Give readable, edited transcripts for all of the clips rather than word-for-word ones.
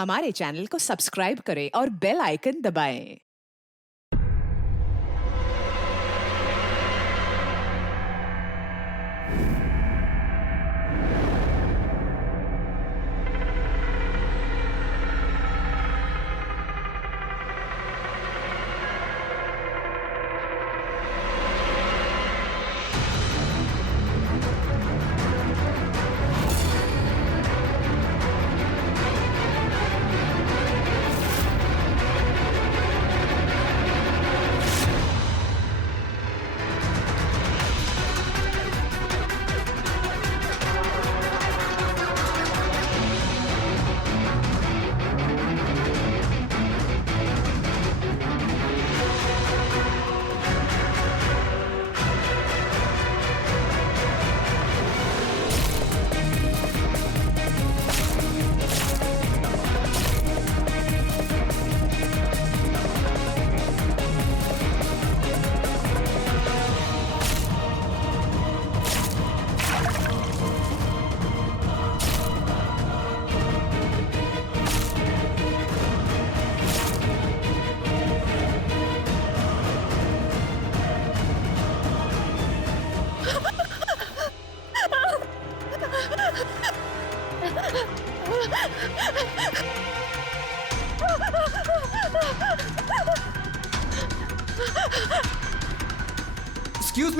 हमारे चैनल को सब्सक्राइब करें और बेल आइकन दबाएं।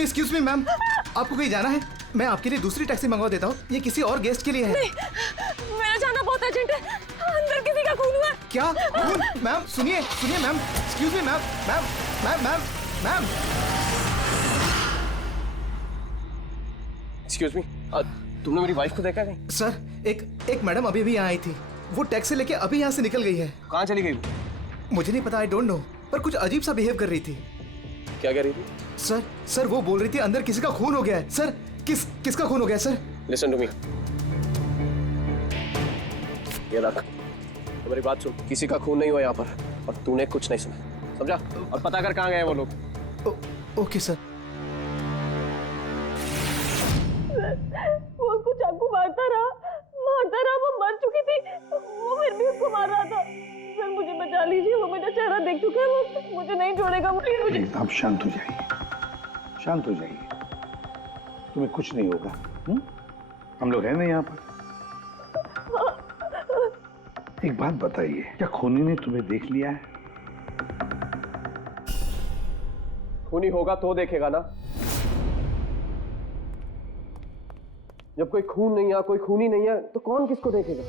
एक्सक्यूज मी मैम, आपको कहीं जाना है? मैं आपके लिए दूसरी टैक्सी मंगवा देता हूँ, ये किसी और गेस्ट के लिए है। नहीं, मेरा जाना बहुत अर्जेंट है, अंदर किसी का खून हुआ। क्या खून? मैम सुनिए ma'am, excuse me ma'am, ma'am. Excuse me, तुमने मेरी वाइफ को देखा नहीं? सर, एक मैडम अभी भी यहाँ आई थी, वो टैक्सी लेके अभी यहाँ से निकल गई है। कहाँ चली गई? मुझे नहीं पता, आई डोंट नो, पर कुछ अजीब सा बिहेव कर रही थी। क्या कह रही थी? सर वो बोल रही थी अंदर किसी का खून हो गया है। सर किसका खून हो गया सर? लिसन टू मी, ये रख, मेरी बात सुन, किसी का खून नहीं हुआ यहाँ पर और तूने कुछ नहीं सुना, समझा? और पता कर कहाँ गए वो लोग। Okay sir. वो उसको चाकू मारता रहा, वो मर चुकी थी, वो फिर भी उसको मार रहा था। सर मुझे बचा लीजिए, वो मेरा चेहरा देख चुका है, वो मुझे नहीं छोड़ेगा। मुझे आप शांत हो जाइए, शांत हो जाइए, तुम्हें कुछ नहीं होगा। हम लोग हैं ना यहाँ पर। एक बात बताइए, क्या खूनी ने तुम्हें देख लिया है? खूनी होगा तो देखेगा ना। जब कोई खून नहीं है, कोई खूनी नहीं है, तो कौन किसको देखेगा?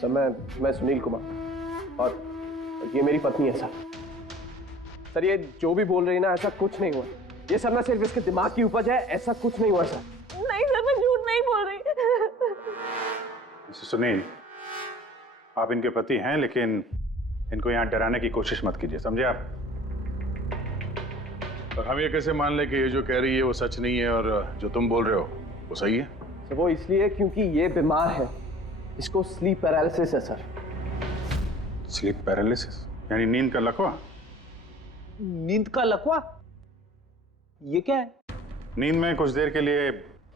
सर मैं सुनील कुमार और ये मेरी पत्नी है सर। सर ये जो भी बोल रही है ना, ऐसा कुछ नहीं हुआ। ये सर ना सिर्फ इसके दिमाग की उपज है, ऐसा कुछ नहीं हुआ सर। नहीं सर, मैं झूठ नहीं बोल रही। सुनील, आप इनके पति हैं, लेकिन इनको यहाँ डराने की कोशिश मत कीजिए, समझे आप? और हम ये कैसे मान ले कि ये जो कह रही है वो सच नहीं है और जो तुम बोल रहे हो वो सही है? सर वो इसलिए क्योंकि ये बीमार है, इसको स्लीप पैरालिसिस है सर। स्लीप पैरालिसिस यानी नींद का लकवा? नींद का लकवा? ये क्या है? नींद में कुछ देर के लिए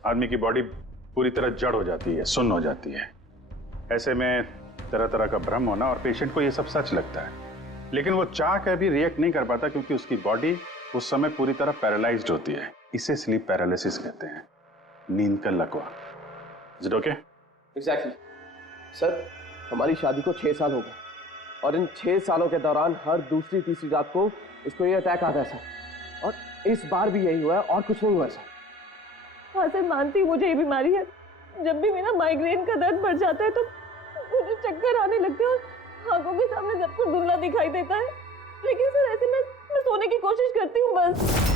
आदमी की बॉडी पूरी तरह जड़ हो जाती है, सुन्न हो जाती है। ऐसे में तरह तरह का भ्रम होना, और पेशेंट को ये सब सच लगता है, लेकिन वो चाह कर भी रिएक्ट नहीं कर पाता क्योंकि उसकी बॉडी उस समय पूरी तरह पैरालाइज्ड होती है। इसे स्लीप पैरालिसिस कहते हैं, नींद का लकवा। Is it okay? Exactly sir, हमारी शादी को 6 साल हो गए और इन 6 सालों के दौरान हर दूसरी तीसरी रात को इसको ये अटैक आता है सर, और इस बार भी यही हुआ है और कुछ नहीं हुआ सर। हाँ सर, मानती हूँ मुझे ये बीमारी है। जब भी मेरा माइग्रेन का दर्द बढ़ जाता है तो मुझे चक्कर आने लगते हैं और आंखों के सामने सब कुछ धुंधला दिखाई देता है। लेकिन सर ऐसे में मैं सोने की कोशिश करती हूँ बस।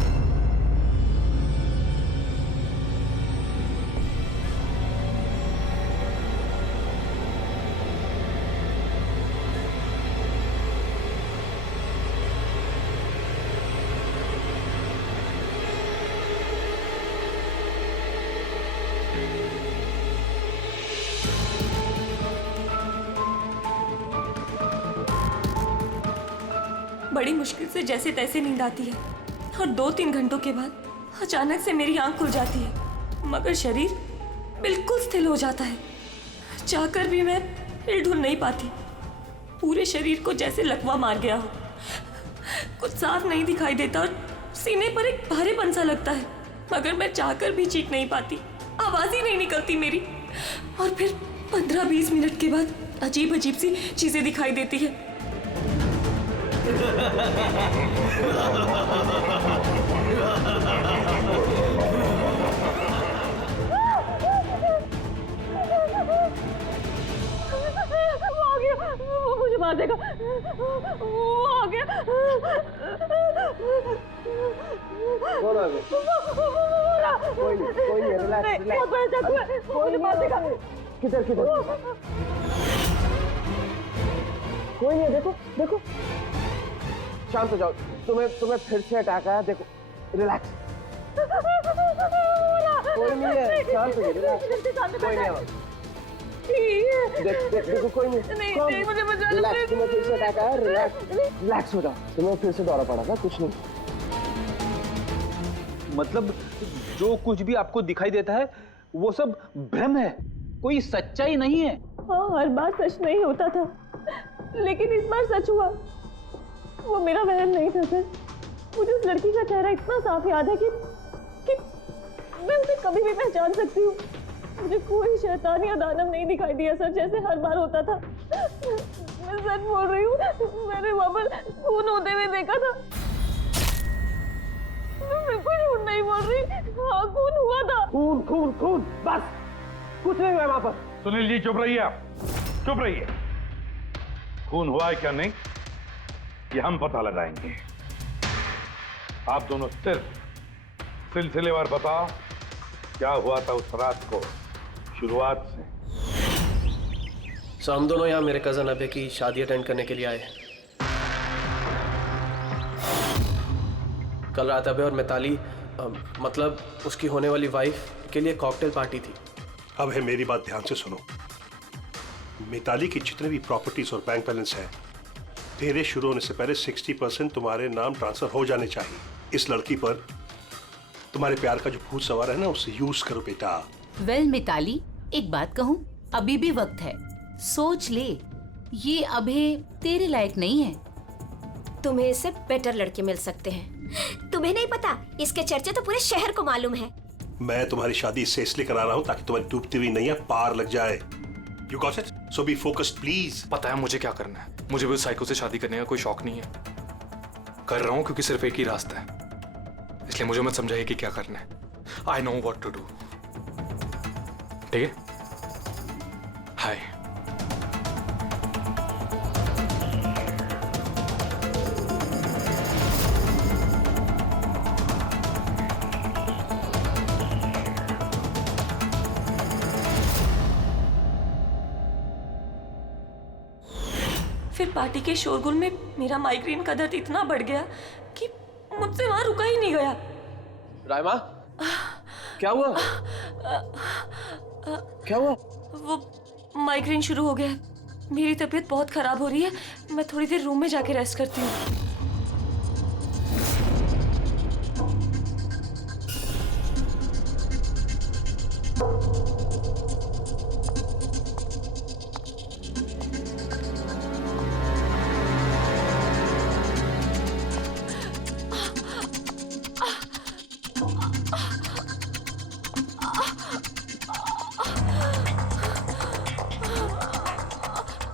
बड़ी मुश्किल से जैसे तैसे नींद आती है और 2-3 घंटों के बाद अचानक से मेरी आंख खुल जाती है, मगर शरीर बिल्कुल स्थिर हो जाता है। चाहकर भी मैं हिल डुल नहीं पाती। पूरे शरीर को जैसे लकवा मार गया हो। कुछ साफ नहीं दिखाई देता और सीने पर एक भारेपन सा लगता है, मगर मैं चाहकर भी चीख नहीं पाती, आवाज ही नहीं निकलती मेरी। और फिर 15-20 मिनट के बाद अजीब अजीब सी चीजें दिखाई देती है। वो आ गया, वो मुझे मार देगा। वो आ गया। कौन आ गया? कोई नहीं, रिलैक्स। बहुत बड़ा चाकू है, वो मुझे मार देगा। किधर? कोई नहीं है, देखो। शांत हो जाओ। तुम्हें फिर से अटैक आया, देखो। रिलैक्स। कोई नहीं है, शांत हो जाओ, रिलैक्स। कोई नहीं है। देखो कोई नहीं, मुझे बचा लो। रिलैक्स। तुम्हें फिर से अटैक आया, रिलैक्स हो जाओ। तुम्हें फिर से दौरा पड़ा था, कुछ नहीं। मतलब जो कुछ भी आपको दिखाई देता है वो सब भ्रम है, कोई सच्चाई नहीं है। हाँ, हर बार सच नहीं होता था, लेकिन इस बार सच हुआ। वो मेरा वहम नहीं था सर। मुझे उस लड़की का चेहरा इतना साफ याद है कि मैं उसे कभी भी पहचान सकती हूँ। मुझे कोई शैतान या दानव नहीं दिखाई दिया सर, जैसे हर बार होता था। मैं सच बोल रही हूँ, मैंने वहाँ पर खून होते हुए देखा था। मैं बिल्कुल झूठ नहीं बोल रही। हाँ, खून हुआ था। खून, बस कुछ नहीं हुआ वहां पर। सुनील जी चुप रहिए, आप चुप रहिए। खून हुआ है क्या नहीं ये हम पता लगाएंगे। आप दोनों सिर्फ सिलसिलेवार बताओ क्या हुआ था उस रात को, शुरुआत से। सो हम दोनों यहाँ मेरे कजन अभय की शादी अटेंड करने के लिए आए। कल रात अभय और मिताली मतलब उसकी होने वाली वाइफ के लिए कॉकटेल पार्टी थी। अब है मेरी बात ध्यान से सुनो। मिताली की जितने भी प्रॉपर्टीज और बैंक बैलेंस है, तेरे शुरू होने से पहले 60% तुम्हारे नाम ट्रांसफर हो जाने चाहिए। इस लड़की पर तुम्हारे प्यार का जो भूत सवार है ना, उसे यूज करो बेटा। वेल मिताली, एक बात कहूँ, अभी भी वक्त है, सोच ले। ये अभी तेरे लायक नहीं है। तुम्हें इससे बेटर लड़के मिल सकते हैं। तुम्हें नहीं पता, इसके चर्चे तो पूरे शहर को मालूम है। मैं तुम्हारी शादी इससे इसलिए करा रहा हूँ ताकि तुम्हारी डूबती हुई नैया पार लग जाए। You got it? So be focused please. पता है मुझे क्या करना है। मुझे भी उस साइको से शादी करने का कोई शौक नहीं है। कर रहा हूँ क्योंकि सिर्फ एक ही रास्ता है, इसलिए मुझे मत समझाइए कि क्या करना है। I know what to do. ठीक है? हाय। फिर पार्टी के शोरगुल में मेरा माइग्रेन का दर्द इतना बढ़ गया कि मुझसे वहां रुका ही नहीं गया। रायमा, क्या हुआ? क्या हुआ? वो माइग्रेन शुरू हो गया है। मेरी तबीयत बहुत खराब हो रही है। मैं थोड़ी देर रूम में जाके रेस्ट करती हूँ।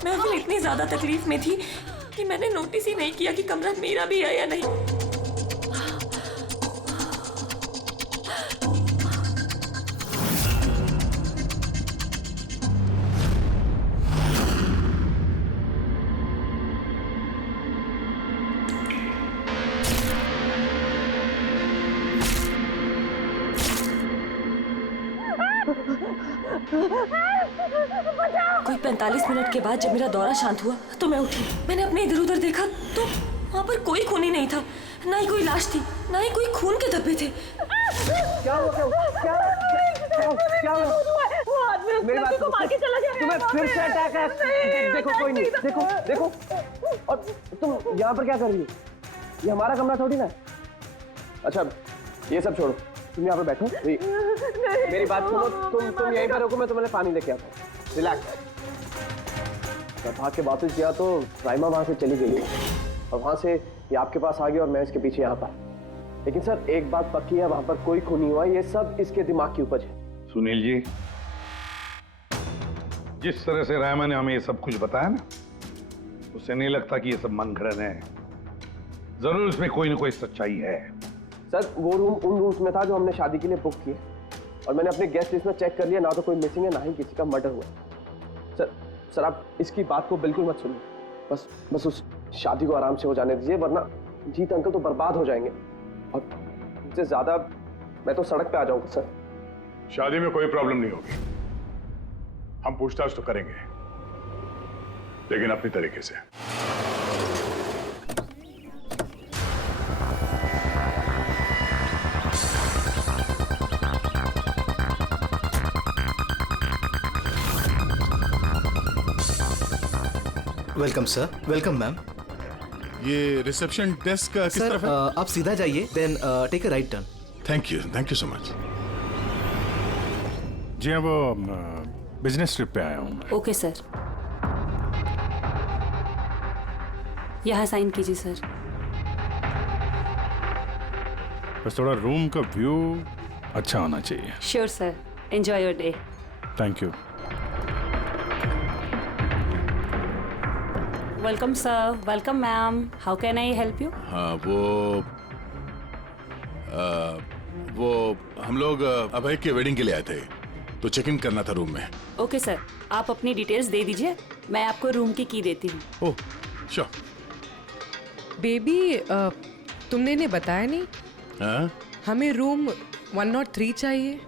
मैं अभी इतनी ज्यादा तकलीफ में थी कि मैंने नोटिस ही नहीं किया कि कमरा मेरा भी है या नहीं। कोई 45 मिनट के बाद जब मेरा दौरा शांत हुआ तो मैं उठी। मैंने अपने इधर उधर देखा तो वहाँ पर कोई खून ही नहीं था, ना ही कोई लाश थी, ना ही कोई खून के धब्बे थे। क्या हुआ? मेरी बात सुनो, तुम्हें फिर से अटैक है। देखो कोई नहीं, देखो। और तुम यहाँ पर क्या कर रही हो? ये हमारा कमरा थोड़ी ना। अच्छा ये सब छोड़ो, तुम यहाँ पे बैठो। मेरी बात सुनो, तुम यहीं पर रुको, मैं तुम्हें पानी लेके आता हूँ। रिलैक्स। मैं भाग के वापस गया तो राइमा वहां से चली गई और वहां से ये आपके पास आ गया और मैं इसके पीछे यहाँ पर। लेकिन सर एक बात पक्की है, वहां पर कोई खून नहीं हुआ, ये सब इसके दिमाग की उपज है। सुनील जी, जिस तरह से रायमा ने हमें ये सब कुछ बताया ना, उससे नहीं लगता कि ये सब मन घड़न है। जरूर इसमें कोई ना कोई सच्चाई है। सर वो रूम उन रूम्स में था जो हमने शादी के लिए बुक किए और मैंने अपने गेस्ट लिस्ट में चेक कर लिया, ना तो कोई मिसिंग है ना ही किसी का मर्डर हुआ। सर आप इसकी बात को बिल्कुल मत सुनिए, बस उस शादी को आराम से हो जाने दीजिए, वरना जीत अंकल तो बर्बाद हो जाएंगे और इससे ज्यादा मैं तो सड़क पे आ जाऊंगा। सर शादी में कोई प्रॉब्लम नहीं होगी, हम पूछताछ तो करेंगे, लेकिन अपनी तरीके से। Welcome sir. Welcome ma'am. ये रिसेप्शन डेस्क किस सर तरफ है? आप सीधा जाइए, then take a right turn. Thank you so much. जी हाँ, वो बिजनेस ट्रिप पे आया हूँ मैं। ओके सर, यहाँ साइन कीजिए सर। बस थोड़ा रूम का व्यू अच्छा होना चाहिए। Sure sir, enjoy your day. Thank you. Welcome sir. Welcome ma'am. How can I help you? हाँ, वो हम लोग अभय के वेडिंग के लिए आए थे, तो चेक इन करना था रूम में। ओके सर, आप अपनी डिटेल्स दे दीजिए, मैं आपको रूम की देती हूँ। Oh sure. बेबी, तुमने इन्हें बताया नहीं? हाँ? हमें रूम 103 चाहिए।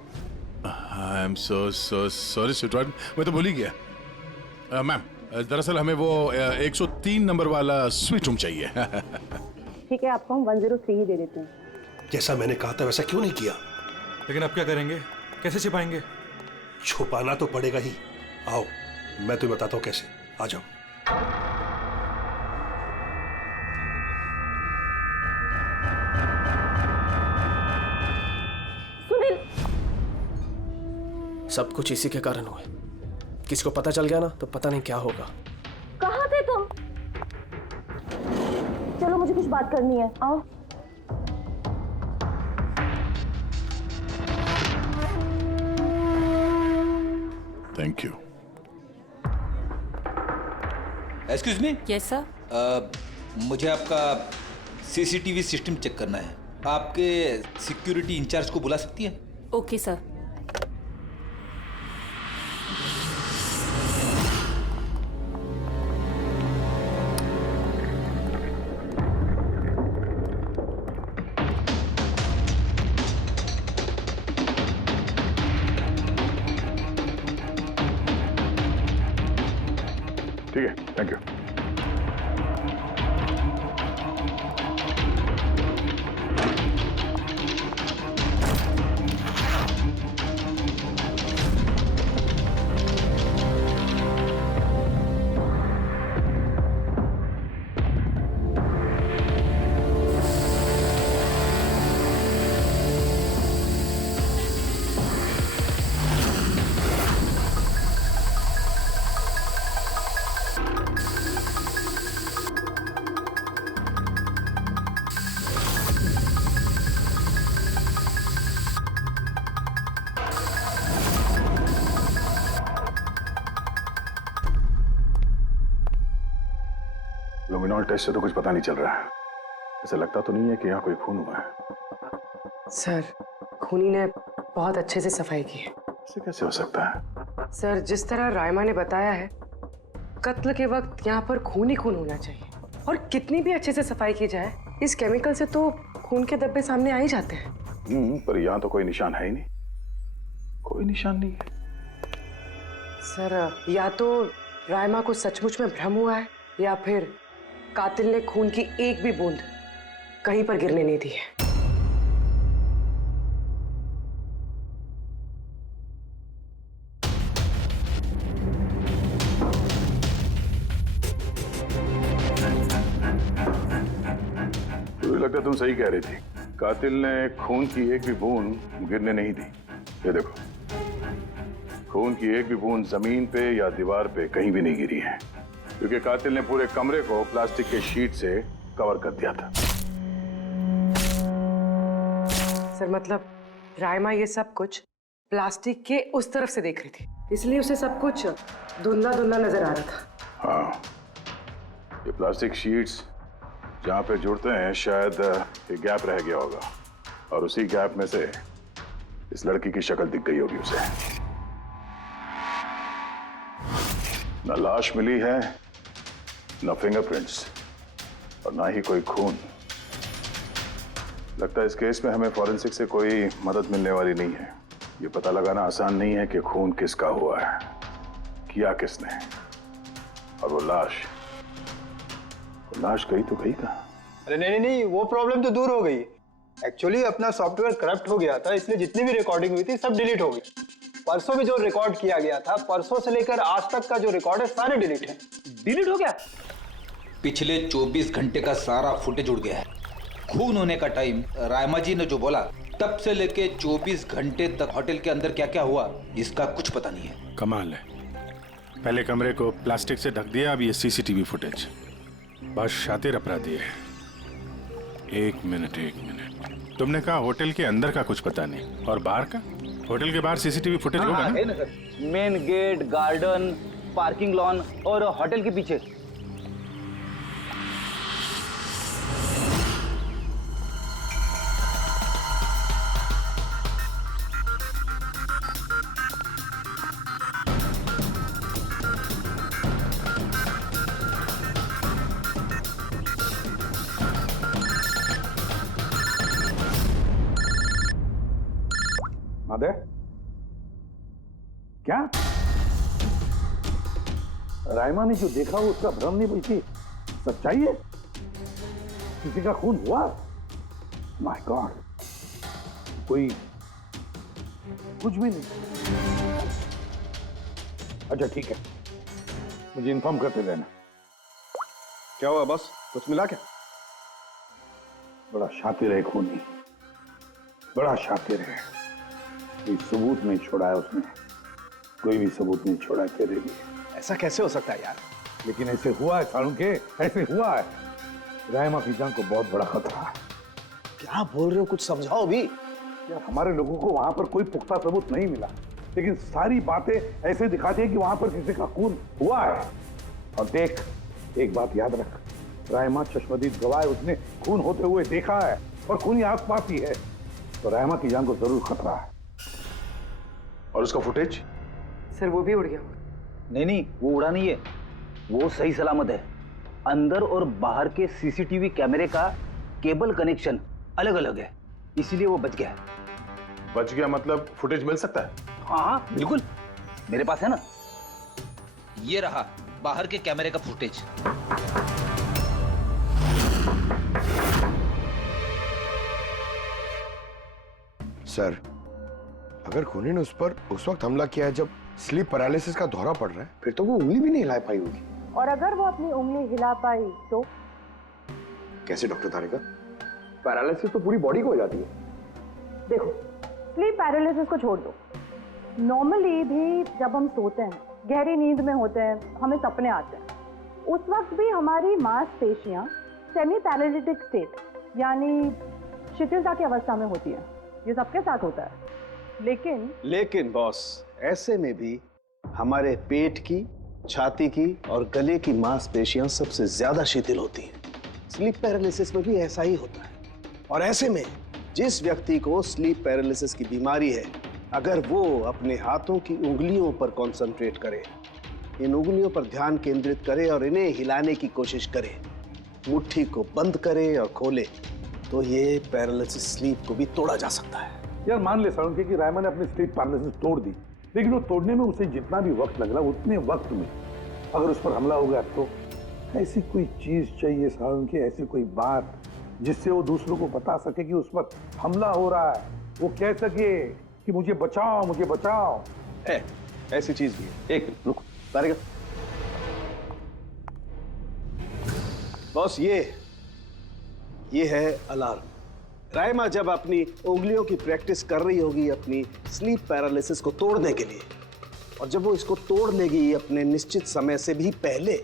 I am so sorry sweetheart, मैं तो भूल ही गया। मैम, दरअसल हमें वो 103 नंबर वाला स्वीट रूम चाहिए। ठीक है, आपको हम 103 ही दे देते हैं। जैसा मैंने कहा था वैसा क्यों नहीं किया? लेकिन अब क्या करेंगे, कैसे छिपाएंगे? छुपाना तो पड़ेगा ही। आओ मैं तुम्हें बताता हूँ कैसे, आ जाओ। सुनील, सब कुछ इसी के कारण हुआ। किसी को पता चल गया ना तो पता नहीं क्या होगा। कहाँ थे तुम? चलो मुझे कुछ बात करनी है, आओ। Thank you. Excuse me. Yes sir. मुझे आपका सीसीटीवी सिस्टम चेक करना है। आपके सिक्योरिटी इंचार्ज को बुला सकती हैं? Okay sir. ठीक है, थैंक यू। लुमिनॉल टेस्ट से तो कुछ पता नहीं चल रहा है। ऐसा लगता तो नहीं है कि यहाँ कोई खून हुआ है। सर, खूनी ने बहुत अच्छे से सफाई की है। ऐसे कैसे हो सकता है? सर, जिस तरह रायमा ने बताया है, कत्ल के वक्त यहाँ पर खून ही खून होना चाहिए। और कितनी भी अच्छे से सफाई की जाए, इस केमिकल से तो खून के धब्बे सामने आ ही जाते हैं। पर यहाँ तो कोई निशान है ही नहीं। कोई निशान नहीं है। सर, या तो रायमा को सचमुच में भ्रम हुआ है, या फिर कातिल ने खून की एक भी बूंद कहीं पर गिरने नहीं दी है। मुझे लगता तुम सही कह रही थी। कातिल ने खून की एक भी बूंद गिरने नहीं दी। ये देखो, खून की एक भी बूंद जमीन पे या दीवार पे कहीं भी नहीं गिरी है। क्योंकि कातिल ने पूरे कमरे को प्लास्टिक के शीट से कवर कर दिया था। सर मतलब रायमा ये सब कुछ प्लास्टिक के उस तरफ से देख रही थी, इसलिए उसे सब कुछ धुंधला धुंधला नजर आ रहा था। हाँ, ये प्लास्टिक शीट्स जहाँ पे जुड़ते हैं शायद एक गैप रह गया होगा और उसी गैप में से इस लड़की की शक्ल दिख गई होगी उसे। न लाश मिली है, न फिंगरप्रिंट्स और ना ही कोई खून। लगता है इस केस में हमें फॉरेंसिक से कोई मदद मिलने वाली नहीं है। ये पता लगाना आसान नहीं है कि खून किसका हुआ है, किया किसने, और वो लाश गई तो गई कहाँ? अरे नहीं, वो प्रॉब्लम तो दूर हो गई। एक्चुअली अपना सॉफ्टवेयर करप्ट हो गया था, इसलिए जितनी भी रिकॉर्डिंग हुई थी सब डिलीट हो गई। परसों भी जो रिकॉर्ड किया गया था, परसों से लेकर आज तक का जो रिकॉर्ड है सारे डिलीट है। डिलीट हो गया? पिछले 24 घंटे का सारा फुटेज उड़ गया है। खून होने का टाइम रायमा जी ने जो बोला, तब से लेके 24 घंटे तक होटल के अंदर क्या क्या हुआ इसका कुछ पता नहीं है। कमाल है, पहले कमरे को प्लास्टिक से ढक दिया, अब ये सीसीटीवी फुटेज। बस शातिर अपराधी है। एक मिनट, तुमने कहा होटल के अंदर का कुछ पता नहीं, और बाहर का? होटल के बाहर सीसीटीवी फुटेज होगा ना? Main gate, garden, parking lawn और होटल के पीछे। माधे, क्या रायमा ने जो देखा वो उसका भ्रम नहीं बल्कि सच्चाई है? किसी का खून हुआ? माय गॉड, कोई कुछ भी नहीं। अच्छा ठीक है, मुझे इन्फॉर्म करते रहना। क्या हुआ बॉस, कुछ मिला क्या? बड़ा शातिर है खूनी, बड़ा शातिर है। कोई सबूत नहीं छोड़ा है उसने, कोई भी सबूत नहीं छोड़ा तेरे लिए। ऐसा कैसे हो सकता है यार? लेकिन ऐसे हुआ है सालुंके, ऐसे हुआ है। रायमा की जान को बहुत बड़ा खतरा है। क्या बोल रहे हो, कुछ समझाओ भी। यार हमारे लोगों को वहां पर कोई पुख्ता सबूत नहीं मिला, लेकिन सारी बातें ऐसे दिखाती है कि वहां पर किसी का खून हुआ है। और देख, एक बात याद रख, रायमा चश्मदीद गवाह है, उसने खून होते हुए देखा है और खूनी आसपास ही है, तो रायमा की जान को जरूर खतरा है। और उसका फुटेज? सर वो भी उड़ गया। नहीं, वो उड़ा नहीं है, वो सही सलामत है। अंदर और बाहर के सीसीटीवी कैमरे का केबल कनेक्शन अलग अलग है, इसीलिए वो बच गया है। बच गया मतलब फुटेज मिल सकता है? हाँ बिल्कुल, मेरे पास है ना। ये रहा बाहर के कैमरे का फुटेज। सर, अगर खूनी ने उस पर उस वक्त हमला किया है जब स्लीप पैरालिसिस का दौरा पड़ रहा है, फिर तो वो उंगली भी नहीं हिला पाई होगी। और अगर वो अपनी उंगली हिला पाई तो? कैसे डॉक्टर तारिका? पैरालिसिस तो पूरी बॉडी को हो जाती है। देखो, स्लीप पैरालिसिस को छोड़ दो, नॉर्मली भी जब हम सोते हैं, गहरी नींद में होते हैं, हमें सपने आते हैं, उस वक्त भी हमारी मांसपेशियां सेमी पैरालिटिक स्टेट यानी शिथिलता की अवस्था में होती है। ये सबके साथ होता है। लेकिन बॉस, ऐसे में भी हमारे पेट की, छाती की और गले की मांसपेशियां सबसे ज्यादा शिथिल होती हैं। स्लीप पैरालिसिस में भी ऐसा ही होता है। और ऐसे में जिस व्यक्ति को स्लीप पैरालिसिस की बीमारी है, अगर वो अपने हाथों की उंगलियों पर कंसंट्रेट करे, इन उंगलियों पर ध्यान केंद्रित करे और इन्हें हिलाने की कोशिश करे, मुट्ठी को बंद करे और खोले, तो ये पैरालिसिस स्लीप को भी तोड़ा जा सकता है। यार मान ले सालुंके कि रायमा ने अपनी स्लीप पैरालिसिस तोड़ दी, लेकिन वो तोड़ने में उसे जितना भी वक्त लग रहा, उतने वक्त में अगर उस पर हमला हो गया तो ऐसी कोई चीज चाहिए सालुंके, ऐसी कोई बात जिससे वो दूसरों को बता सके कि उस पर हमला हो रहा है, वो कह सके कि मुझे बचाओ, मुझे बचाओ। है, ऐसी चीज भी है। एक रुक तारिका, बॉस ये है अलार्म। रायमा जब अपनी उंगलियों की प्रैक्टिस कर रही होगी अपनी स्लीप पैरालिसिस को तोड़ने के लिए, और जब वो इसको तोड़ लेगी अपने निश्चित समय से भी पहले,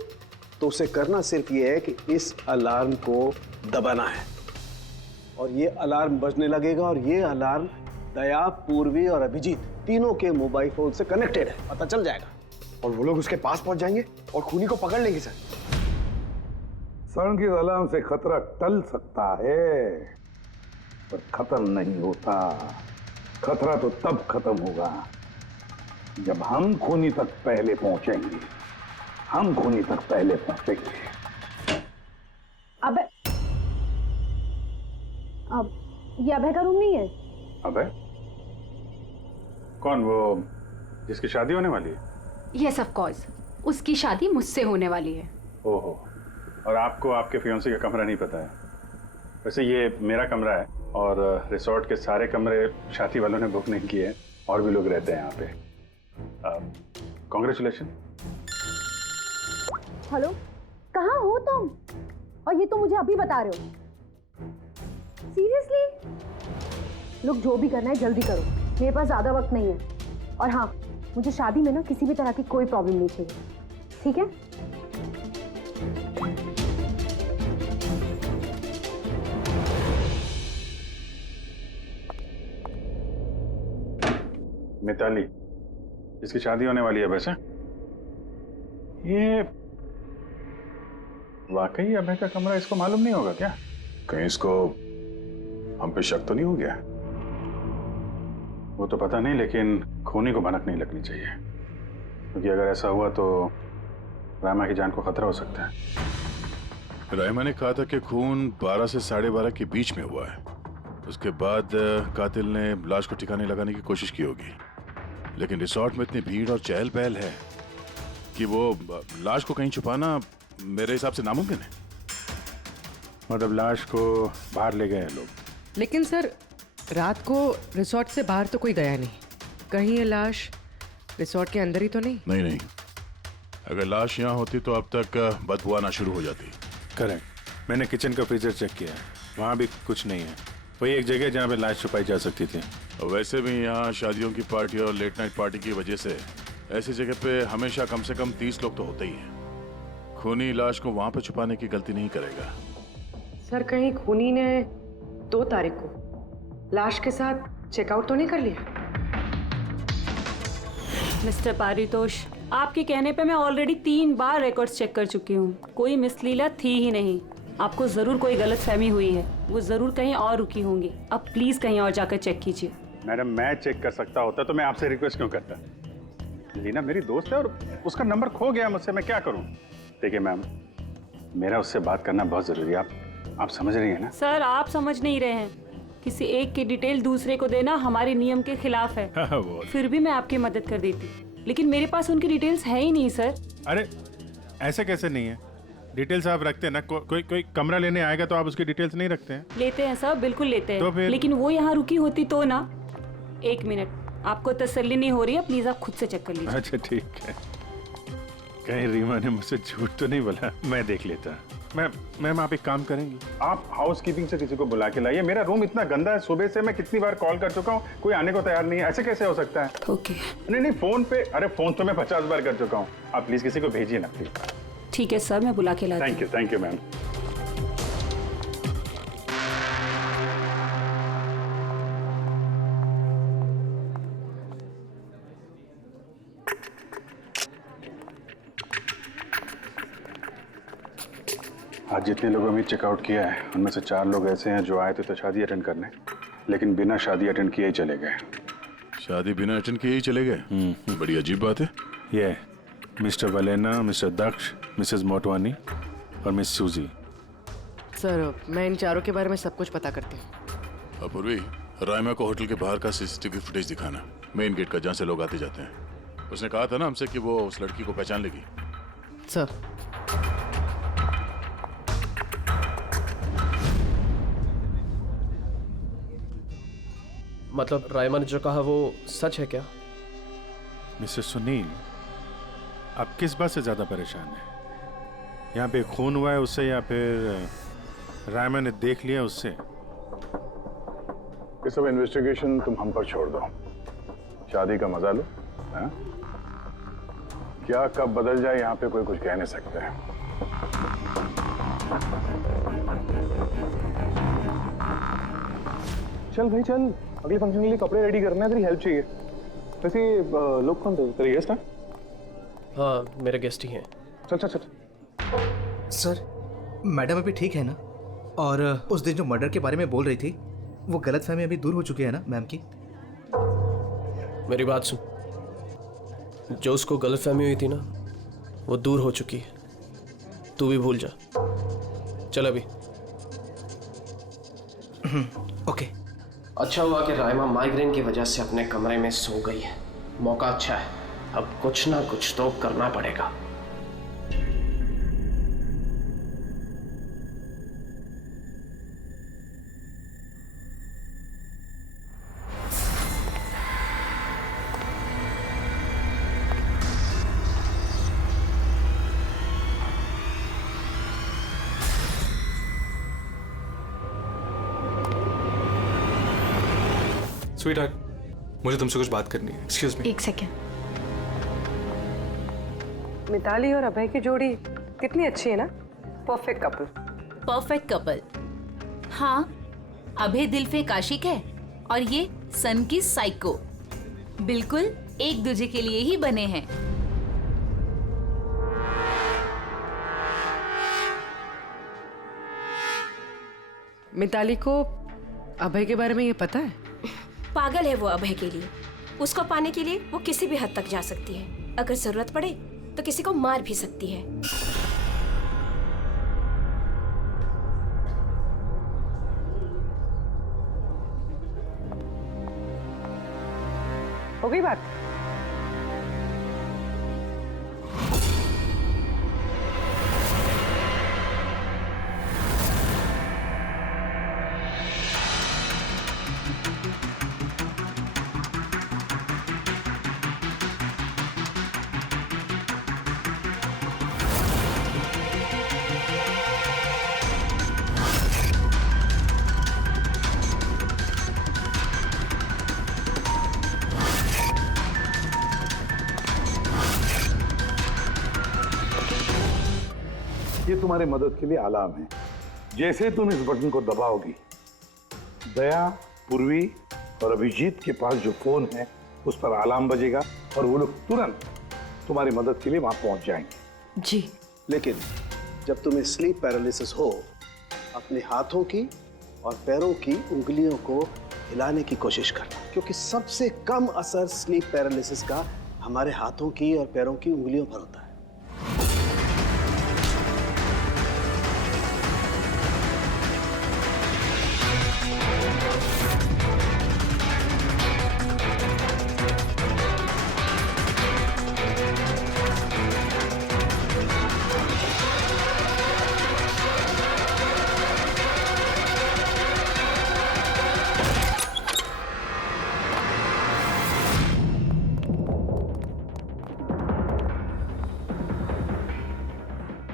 तो उसे करना सिर्फ ये है कि इस अलार्म को दबाना है, और ये अलार्म बजने लगेगा, और ये अलार्म दया, पूर्वी और अभिजीत तीनों के मोबाइल फोन से कनेक्टेड है, पता चल जाएगा। और वो लोग उसके पास पहुंच जाएंगे और खूनी को पकड़ लेंगे सर। सर की अलार्म से खतरा टल सकता है, पर खत्म नहीं होता। खतरा तो तब खत्म होगा जब हम खूनी तक पहले पहुंचेंगे। हम खूनी तक पहले पहुंचेंगे। अब ये अभय का रूम नहीं है? अबे कौन? वो जिसकी शादी होने वाली है? यस ऑफ कोर्स, उसकी शादी मुझसे होने वाली है। ओहो, और आपको आपके फियांसे का कमरा नहीं पता है? वैसे ये मेरा कमरा है, और रिसोर्ट के सारे कमरे शादी वालों ने बुक नहीं किए हैं, और भी लोग रहते हैं यहाँ पे। कॉन्ग्रेचुलेशन। हेलो, कहाँ हो तुम? और ये तो मुझे अभी बता रहे हो? सीरियसली? लोग जो भी करना है जल्दी करो, मेरे पास ज्यादा वक्त नहीं है। और हाँ, मुझे शादी में ना किसी भी तरह की कोई प्रॉब्लम नहीं चाहिए, ठीक है? मिताली, जिसकी शादी होने वाली है, वैसे ये वाकई अभय का कमरा इसको मालूम नहीं होगा क्या? कहीं इसको हम पे शक तो नहीं हो गया? वो तो पता नहीं, लेकिन खूनी को भनक नहीं लगनी चाहिए, क्योंकि अगर ऐसा हुआ तो रामा की जान को खतरा हो सकता है। रामा ने कहा था कि खून 12 से 12:30 के बीच में हुआ है। उसके बाद कातिल ने लाश को ठिकाने लगाने की कोशिश की होगी, लेकिन रिसोर्ट में इतनी भीड़ और चहल पहल है कि वो लाश को कहीं छुपाना मेरे हिसाब से नामुमकिन है। मतलब लाश को बाहर ले गए हैं लोग। लेकिन सर, रात को रिसोर्ट से बाहर तो कोई गया नहीं। कहीं ये लाश रिसोर्ट के अंदर ही तो नहीं? नहीं, अगर लाश यहाँ होती तो अब तक बदबू आना शुरू हो जाती। करेक्ट। मैंने किचन का फ्रीजर चेक किया है, वहाँ भी कुछ नहीं है। वही एक जगह जहाँ पे लाश छुपाई जा सकती थी। और वैसे भी यहाँ शादियों की पार्टी और लेट नाइट पार्टी की वजह से ऐसी जगह पे हमेशा कम से कम 30 लोग तो होते ही हैं। खूनी लाश को वहाँ पे छुपाने की गलती नहीं करेगा। सर, कहीं खूनी ने 2 तारीख को लाश के साथ चेकआउट तो नहीं कर लिया? मिस्टर पारितोष, आपके कहने पे मैं ऑलरेडी 3 बार रिकॉर्ड्स चेक कर चुकी हूँ। कोई मिसलीला थी ही नहीं। आपको जरूर कोई गलतफहमी हुई है, वो जरूर कहीं और रुकी होंगी। अब प्लीज कहीं और जाकर चेक कीजिए। मैडम, मैं चेक कर सकता होता तो मैं आपसे रिक्वेस्ट क्यों करता? लीना मेरी दोस्त है और उसका नंबर खो गया मुझसे, मैं क्या करूं? देखिए मैम, मेरा उससे बात करना बहुत जरूरी है। आप समझ रही हैं ना? सर, आप समझ नहीं रहे हैं। किसी एक की डिटेल दूसरे को देना हमारे नियम के खिलाफ है। फिर भी मैं आपकी मदद कर देती, लेकिन मेरे पास उनकी डिटेल्स है ही नहीं सर। अरे ऐसे कैसे नहीं है? डिटेल्स आप रखते हैं ना। कोई कमरा लेने आएगा तो आप उसकी डिटेल्स नहीं रखते हैं? लेते हैं सर, बिल्कुल लेते हैं। तो फिर? लेकिन वो यहाँ रुकी होती तो ना। 1 मिनट, आपको तसल्ली नहीं हो रही है, प्लीज आप खुद से चेक कर लीजिए। अच्छा ठीक है। कहीं रीमा ने मुझसे झूठ तो नहीं बोला? मैं देख लेता। मैम आप एक काम करेंगी, आप हाउसकीपिंग से किसी को बुला के लाइए। मेरा रूम इतना गंदा है, सुबह से मैं कितनी बार कॉल कर चुका हूँ, कोई आने को तैयार नहीं है। ऐसे कैसे हो सकता है? ओके। नहीं, फोन पे, अरे फोन तो मैं 50 बार कर चुका हूँ। आप प्लीज किसी को भेजिए ना प्लीज। ठीक है सर, मैं बुला के लाती हूँ। Thank you ma'am. आज जितने लोगों ने चेकआउट किया है, उनमें से 4 लोग ऐसे हैं जो आए थे तो शादी अटेंड करने, लेकिन बिना शादी अटेंड किए ही चले गए। शादी बिना अटेंड किए ही चले गए? बड़ी अजीब बात है। ये मिस्टर वलेना, मिस्टर दक्ष, मिसेस मोटवानी और मिस सूजी। सर, मैं इन चारों के बारे में सब कुछ पता करती हूँ। अपूर्वी, रायमा को होटल के बाहर का सीसीटीवी फुटेज दिखाना, मेन गेट का, जहाँ से लोग आते जाते हैं। उसने कहा था ना हमसे कि वो उस लड़की को पहचान लेगी। सर, मतलब रायमा ने जो कहा वो सच है क्या? मिस्टर सुनील, आप किस बात से ज्यादा परेशान हैं? यहाँ पे खून हुआ है उससे, या फिर रायमा ने देख लिया उससे? ये सब इन्वेस्टिगेशन तुम हम पर छोड़ दो, शादी का मजा लो। हाँ? क्या कब बदल जाए यहाँ पे कोई कुछ कह नहीं सकता है। चल भाई चल, अगले फंक्शन के लिए कपड़े रेडी करना है, तेरी हेल्प चाहिए। वैसे लोग कौन थे? तेरे गेस्ट हैं? हाँ मेरे गेस्ट ही हैं। चल चल चल। सर मैडम अभी ठीक है ना? और उस दिन जो मर्डर के बारे में बोल रही थी वो गलतफहमी अभी दूर हो चुकी है ना मैम की? मेरी बात सुन, जो उसको गलतफहमी हुई थी ना वो दूर हो चुकी है, तू भी भूल जा। चल अभी। ओके। अच्छा हुआ कि राइमा माइग्रेन की वजह से अपने कमरे में सो गई है। मौका अच्छा है, अब कुछ ना कुछ तो करना पड़ेगा। स्वीटहार्ट, मुझे तुमसे कुछ बात करनी है। Excuse me. एक सेकेंड। मिताली और अभय की जोड़ी कितनी अच्छी है ना? Perfect couple. Perfect couple. हाँ, अभय दिल पे आशिक है और ये सन की साइको। बिल्कुल एक दूजे के लिए ही बने हैं। मिताली को अभय के बारे में ये पता है? पागल है वो अभय के लिए। उसको पाने के लिए वो किसी भी हद तक जा सकती है। अगर जरूरत पड़े तो किसी को मार भी सकती है। हो गई बात? ये तुम्हारी मदद के लिए अलार्म है। जैसे तुम इस बटन को दबाओगी, दया, पूर्वी और अभिजीत के पास जो फोन है उस पर अलार्म बजेगा और वो लोग तुरंत तुम्हारी मदद के लिए वहां पहुंच जाएंगे। जी। लेकिन जब तुम्हें स्लीप पैरालिसिस हो, अपने हाथों की और पैरों की उंगलियों को हिलाने की कोशिश करना, क्योंकि सबसे कम असर स्लीप पैरालिसिस का हमारे हाथों की और पैरों की उंगलियों पर होता है।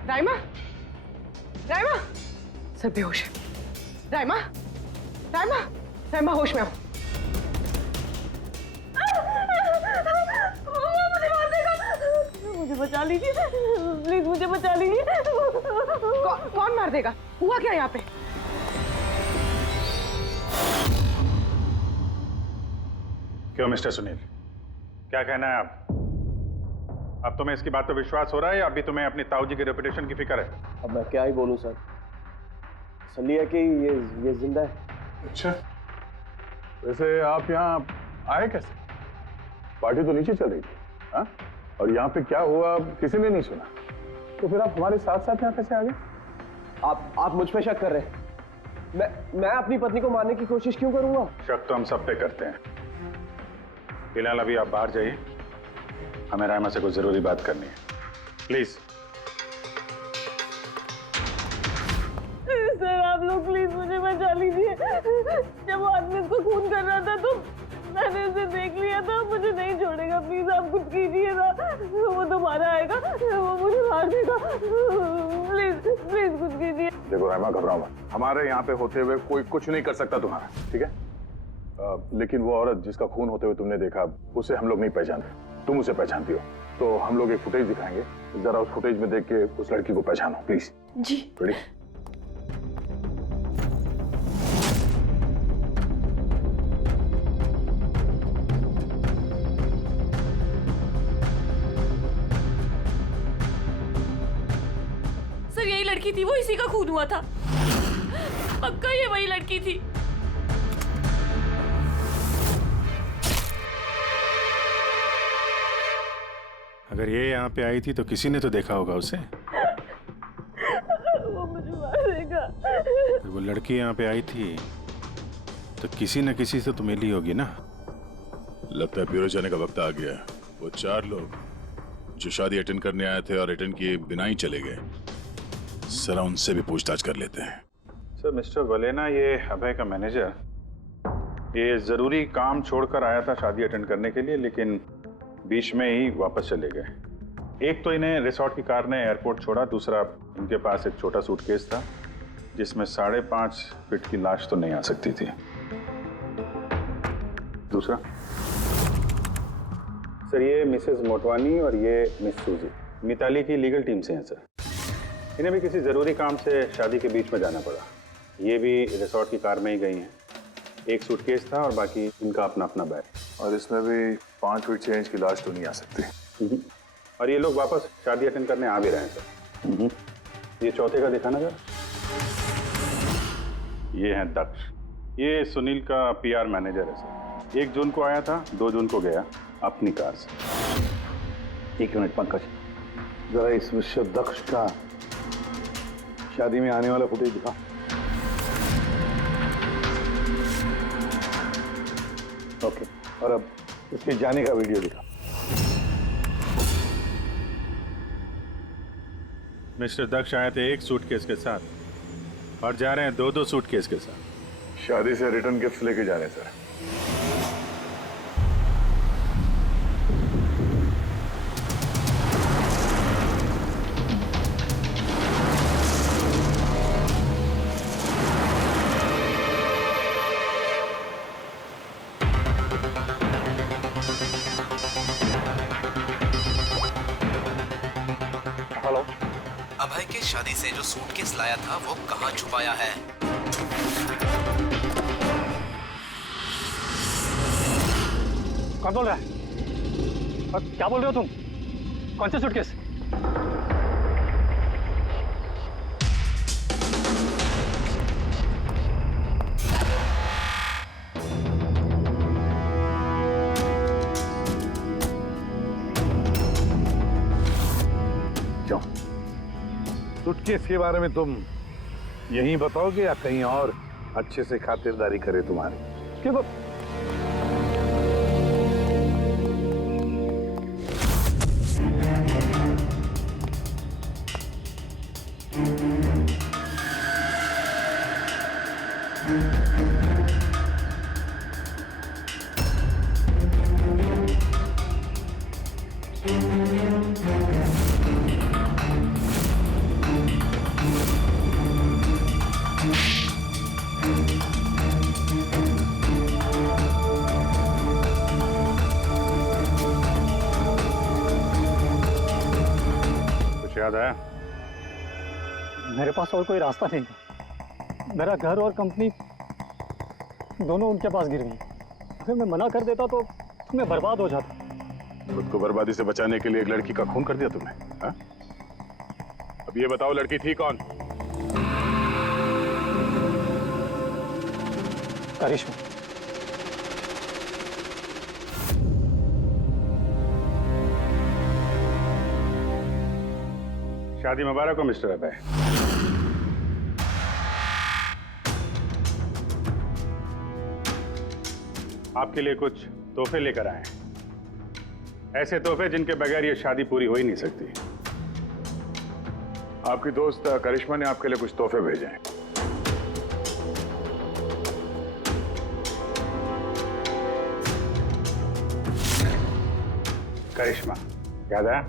राइमा, राइमा, सब बेहोश है। राइमा, राइमा, राइमा होश में आओ। मुझे बचा लीजिए प्लीज, मुझे बचा लीजिए। कौन मार देगा? हुआ क्या यहाँ पे? क्यों मिस्टर सुनील, क्या कहना है आप? अब तुम्हें इसकी बात पे विश्वास हो रहा है या अभी तुम्हें अपनी ताऊ जी के रेपुटेशन की फिक्र है? अब मैं क्या ही बोलूं सर, असली है कि ये जिंदा है। अच्छा, वैसे आप यहाँ आए कैसे? पार्टी तो नीचे चल रही थी, हाँ? और यहाँ पे क्या हुआ किसी ने नहीं सुना, तो फिर आप हमारे साथ साथ यहाँ कैसे आ गए? आप मुझ पे शक कर रहे हैं? मैं अपनी पत्नी को मारने की कोशिश क्यों करूंगा? शक तो हम सब पे करते हैं। फिलहाल अभी आप बाहर जाइए, हमें रायमा से कुछ जरूरी बात करनी है, प्लीज। सर आप लोग प्लीज मुझे बचा लीजिए। जब वो आदमी उसको खून कर रहा था तो मैंने उसे देख लिया था, मुझे नहीं छोड़ेगा। प्लीज आप कुछ कीजिए ना, वो दोबारा आएगा, वो मुझे मार देगा। प्लीज प्लीज कुछ कीजिए। देखो रायमा, घबराओ मत, हमारे यहाँ पे होते हुए कोई कुछ नहीं कर सकता तुम्हारा, ठीक है? लेकिन वो औरत जिसका खून होते हुए तुमने देखा, उसे हम लोग नहीं पहचानते, तुम उसे पहचानती हो। तो हम लोग एक फुटेज दिखाएंगे, जरा उस फुटेज में देख के उस लड़की को पहचानो प्लीज। जी। रेडी? सर यही लड़की थी, वो इसी का खून हुआ था, पक्का ये वही लड़की थी। अगर ये यहाँ पे आई थी तो किसी ने तो देखा होगा उसे। वो मुझे मारेगा। अगर वो लड़की यहाँ पे आई थी तो किसी न किसी से तो मिली होगी ना। लगता है ब्यूरो जाने का वक्त आ गया। वो 4 लोग जो शादी अटेंड करने आए थे और अटेंड किए बिना ही चले गए, जरा उनसे भी पूछताछ कर लेते हैं। सर मिस्टर वलेना, ये अभय का मैनेजर, ये जरूरी काम छोड़कर आया था शादी अटेंड करने के लिए, लेकिन बीच में ही वापस चले गए। एक तो इन्हें रिसोर्ट की कार ने एयरपोर्ट छोड़ा, दूसरा इनके पास एक छोटा सूटकेस था जिसमें 5.5 फीट की लाश तो नहीं आ सकती थी। दूसरा सर, ये मिसेस मोटवानी और ये मिस सूजी मिताली की लीगल टीम से हैं सर। इन्हें भी किसी ज़रूरी काम से शादी के बीच में जाना पड़ा। ये भी रिसोर्ट की कार में ही गई हैं। एक सूटकेस था और बाकी इनका अपना अपना बैग। और इसमें भी 5 फीट से इंच की लाश तो नहीं आ सकती। और ये लोग वापस शादी अटेंड करने आ भी रहे हैं सर। ये चौथे का दिखाना सर। ये है दक्ष, ये सुनील का PR मैनेजर है सर। 1 जून को आया था, 2 जून को गया अपनी कार से। 1 मिनट पंकज, जरा इस मिस्टर दक्ष का शादी में आने वाला फुटेज दिखा। ओके, और अब इसके जाने का वीडियो दिखा। मिस्टर दक्ष आए थे 1 सूटकेस के साथ और जा रहे हैं 2-2 सूटकेस के साथ। शादी से रिटर्न गिफ्ट लेके जा रहे हैं सर। हेलो, अभय के शादी से जो सूटकेस लाया था वो कहाँ छुपाया है? कौन बोल रहा है? क्या बोल रहे हो तुम? कौन सा सूटकेस? क्यों? सूटकेस के बारे में तुम यहीं बताओगे या कहीं और अच्छे से खातिरदारी करे तुम्हारी? क्यों? याद आया? मेरे पास और कोई रास्ता नहीं था। मेरा घर और कंपनी दोनों उनके पास गिर गई। अगर मैं मना कर देता तो मैं बर्बाद हो जाता। खुद को बर्बादी से बचाने के लिए एक लड़की का खून कर दिया तुमने, हाँ? अब ये बताओ, लड़की थी कौन? करिश्मा। शादी मुबारक हो मिस्टर अभय। आपके लिए कुछ तोहफे लेकर आए हैं। ऐसे तोहफे जिनके बगैर ये शादी पूरी हो ही नहीं सकती। आपकी दोस्त करिश्मा ने आपके लिए कुछ तोहफे भेजे हैं। करिश्मा, याद आया?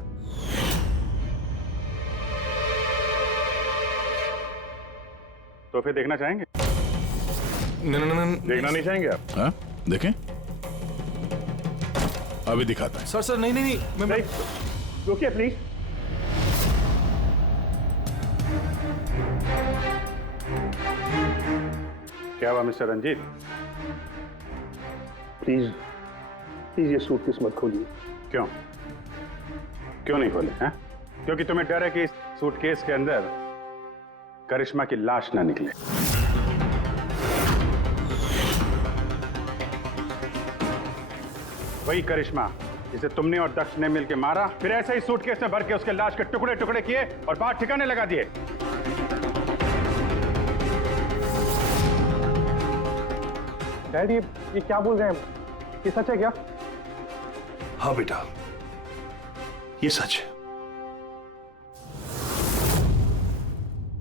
तोहफे देखना चाहेंगे? देखना नहीं चाहेंगे आप? हाँ, देखें। अभी दिखाता है। सर नहीं, रुकिए प्लीज। क्या हुआ मिस्टर रंजीत? प्लीज प्लीज ये सूटकेस मत खोलिए। क्यों क्यों नहीं खोले हैं? क्योंकि तुम्हें डर है कि इस सूटकेस के अंदर करिश्मा की लाश ना निकले। वही करिश्मा जिसे तुमने और दक्ष ने मिलकर मारा, फिर ऐसे ही सूटकेस में भर के उसके लाश के टुकड़े टुकड़े किए और बाहर ठिकाने लगा दिए। डैड ये क्या बोल रहे हैं? ये सच है क्या? हाँ बेटा, ये सच है।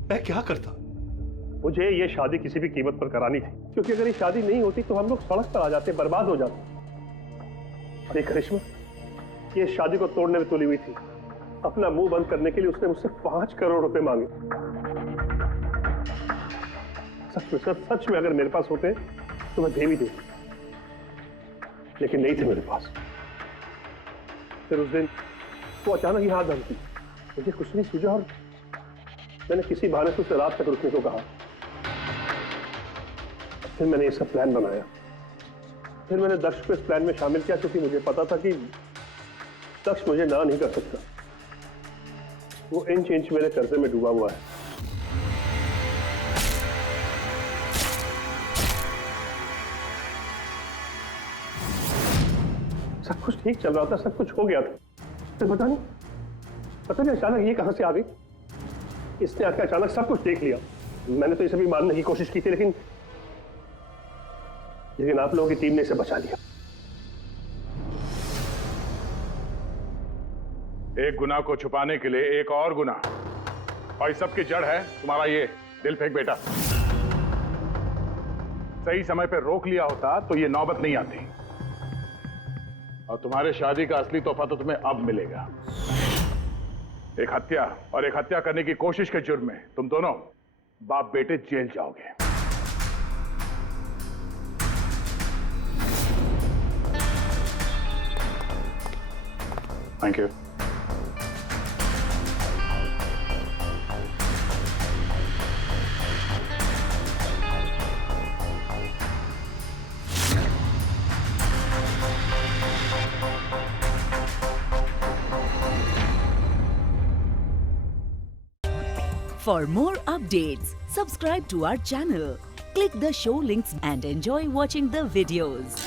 मैं क्या करता? मुझे ये शादी किसी भी कीमत पर करानी थी, क्योंकि अगर ये शादी नहीं होती तो हम लोग सड़क पर आ जाते, बर्बाद हो जाते। अरे करिश्मा ये शादी को तोड़ने में तुली हुई थी। अपना मुंह बंद करने के लिए उसने मुझसे 5 करोड़ रुपए मांगे। सच में अगर मेरे पास होते तो मैं दे भी देता, लेकिन नहीं थे मेरे पास। फिर उस दिन वो अचानक ही हाथ धमकी, मुझे कुछ नहीं सूझा और मैंने किसी बहाने से उसे रात तक रुकने को कहा। फिर मैंने इसका प्लान बनाया। फिर मैंने दक्ष को इस प्लान में शामिल किया, क्योंकि मुझे पता था कि दक्ष मुझे ना नहीं कर सकता। वो इंच इंच मेरे कर्जे में डूबा हुआ है। सब कुछ ठीक चल रहा था, सब कुछ हो गया था, फिर पता नहीं अचानक ये कहां से आ गई। इसने आके अचानक सब कुछ देख लिया। मैंने तो इसे भी मारने की कोशिश की थी, लेकिन आप लोगों की टीम ने इसे बचा लिया। एक गुनाह को छुपाने के लिए एक और गुनाह, और इस सब की जड़ है तुम्हारा ये दिल फेंक बेटा। सही समय पे रोक लिया होता तो ये नौबत नहीं आती, और तुम्हारे शादी का असली तोहफा तो तुम्हें अब मिलेगा। एक हत्या और एक हत्या करने की कोशिश के जुर्म में तुम दोनों बाप बेटे जेल जाओगे। Thank you. For more updates, subscribe to our channel, click the show links and enjoy watching the videos.